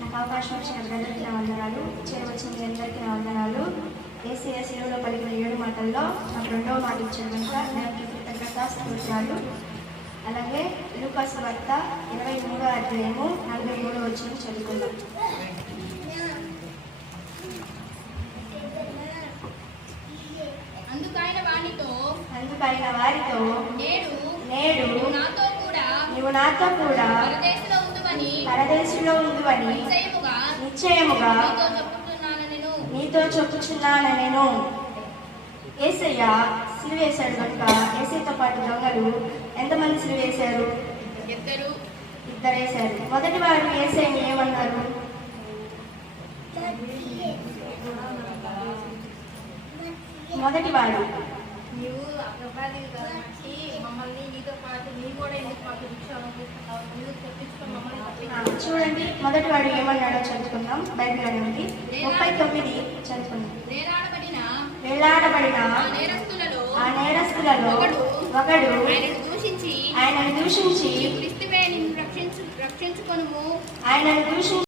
నాకు అవకాశం వచ్చిన బ్రదర్కి నా వందనాలు, చేరవచ్చిన మీ అందరికీ నా వందనాలు. యేసయ్య శిలువలో పలికిన 7 మాటల్లో నాకు 2వ మాట ఇచ్చారు కనుక దానికి కృతజ్ఞతాస్తుతులు. అలాగే లూకా సువార్త 23వ అధ్యాయము 43వ వచనం చదువుకుందాం. అందుకైన వారితో నేడు నీవు నాతో కూడా పరదేశంలో ఉందువని నిశ్చయముగా నీతో చెప్పుచున్నాను నేను. యేసయ్య సిలువేశాడు కనుక యేసయ్యతో పాటు దొంగలు ఎంతమంది సిలువేశారు? ఇద్దరు వేశారు. మొదటి వారు యేసయ్యని ఏమన్నారు? మొదటివాడు నీవు అప్రభాది బట్టి మమ్మల్ని నీతో పాటు నీ కూడా ఎందుకు మాకు తెప్పించుకొని మమ్మల్ని చూడండి. మొదటివాడు ఏమన్నాడో చదువుకుందాం. బైబిల్ అనేది 39 చదువుకుందాం. వేలాడబడిన ఆ నేరస్తులలో ఒకడు ఆయనను దూషించి రక్షించుకొనుము ఆయనను దూషించి